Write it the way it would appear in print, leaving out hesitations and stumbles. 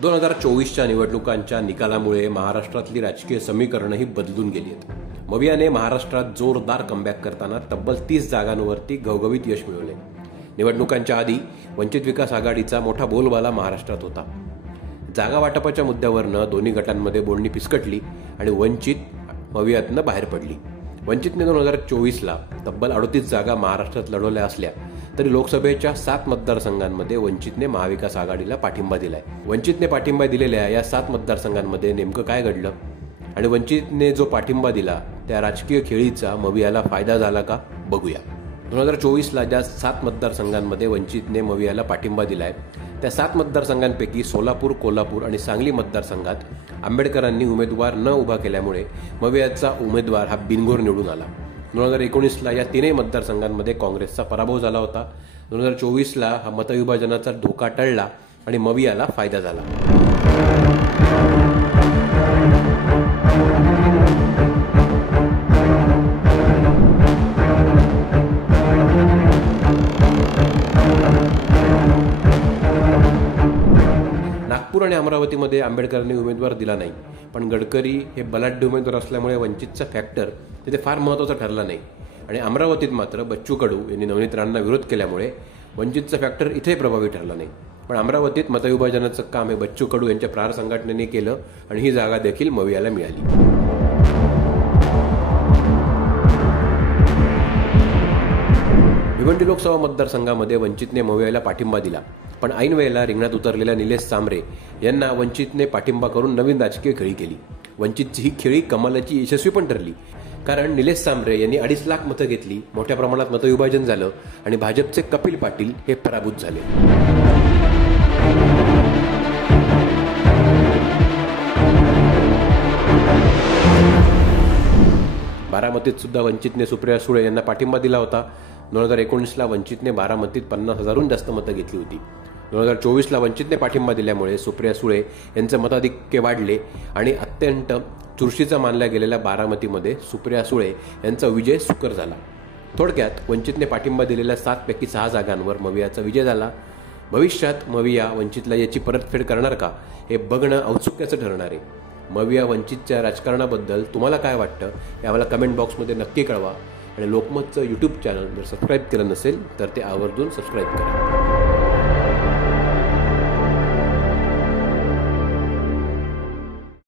2024च्या निवडणुकांच्या निकालामुळे महाराष्ट्रातली राजकीय समीकरणंही बदलून गेली आहेत। मवियाने महाराष्ट्रात जोरदार कमबॅक करताना तब्बल 30 जागांवरती घवघवीत यश मिळवले। निवडणुकांच्या आधी वंचित विकास आघाडीचा मोठा बोलबाला महाराष्ट्रात होता। जागा वाटपाच्या मुद्द्यावरनं दोन्ही गटांमध्ये बोलणी फिसकटली आणि वंचित मवियातनं बाहेर पडली। वंचितने 2024ला तब्बल 38 जागा महाराष्ट्रात लढवल्या असल्या तरी लोकसभेच्या 7 मतदारसंघांमध्ये वंचितने महाविकास आघाडीला पाठिंबा दिलाय। वंचितने पाठिंबा दिलेल्या या 7 मतदारसंघांमध्ये नेमकं काय घडलं आणि वंचितने जो पाठिंबा दिला त्या राजकीय खेळीचा मवियाला फायदा झाला का बघूया। 2024ला ज्या 7 मतदारसंघांमध्ये वंचितने मवियाला पाठिंबा दिलाय त्या 7 मतदारसंघांपैकी सोलापूर, कोल्हापूर आणि सांगली मतदारसंघात आंबेडकरांनी उमेदवार न उभा केल्यामुळे मवियाचा उमेदवार हा बिनघोर निवडून आला। 2019ला या 3 मतदारसंघांमध्ये काँग्रेसचा पराभव झाला होता। 2024ला हा मतविभाजनाचा धोका टळला आणि मवियाला फायदा झाला। नागपूर आणि अमरावतीमध्ये आंबेडकरांनी उमेदवार दिला नाही, पण गडकरी हे बलाढ्य उमेदवार असल्यामुळे वंचितचा फॅक्टर तिथे फार महत्त्वाचा ठरला नाही आणि अमरावतीत मात्र बच्चू कडू यांनी नवनीत राणांना विरोध केल्यामुळे वंचितचा फॅक्टर इथे प्रभावी ठरला नाही। पण अमरावतीत मतविभाजनाचं काम हे बच्चू कडू यांच्या प्रहार संघटनेने केलं आणि ही जागा देखील मवियाला मिळाली। भिवंडी लोकसभा मतदारसंघामध्ये वंचितने मवियाला पाठिंबा दिला, पण ऐन वेळेला रिंगणात उतरलेल्या निलेश सांबरे यांना वंचितने पाठिंबा करून नवीन राजकीय खेळी केली। वंचितची ही खेळी कमालाची यशस्वी पण ठरली, कारण निलेश सांबरे यांनी 2.5 लाख मतं घेतली, मोठ्या प्रमाणात मतविभाजन झालं आणि भाजपचे कपिल पाटील हे पराभूत झाले। बारामतीत सुद्धा वंचितने सुप्रिया सुळे यांना पाठिंबा दिला होता। 2019ला वंचितने बारामतीत 50,000हून जास्त मतं घेतली होती। 2024ला वंचितने पाठिंबा दिल्यामुळे सुप्रिया सुळे यांचे मताधिक्य वाढले आणि अत्यंत चुरशीचा मानल्या गेलेल्या बारामतीमध्ये सुप्रिया सुळे यांचा विजय सुकर झाला। थोडक्यात वंचितने पाठिंबा दिलेल्या 7 पैकी 6 जागांवर मवियाचा विजय झाला। भविष्यात मविया वंचितला याची परतफेड करणार का हे बघणं औत्सुक्याचं ठरणार आहे। मविया वंचितच्या राजकारणाबद्दल तुम्हाला काय वाटतं हे आम्हाला कमेंट बॉक्समध्ये नक्की कळवा आणि लोकमतचं यूट्यूब चॅनल जर सबस्क्राईब केलं नसेल तर ते आवर्जून सबस्क्राईब करा।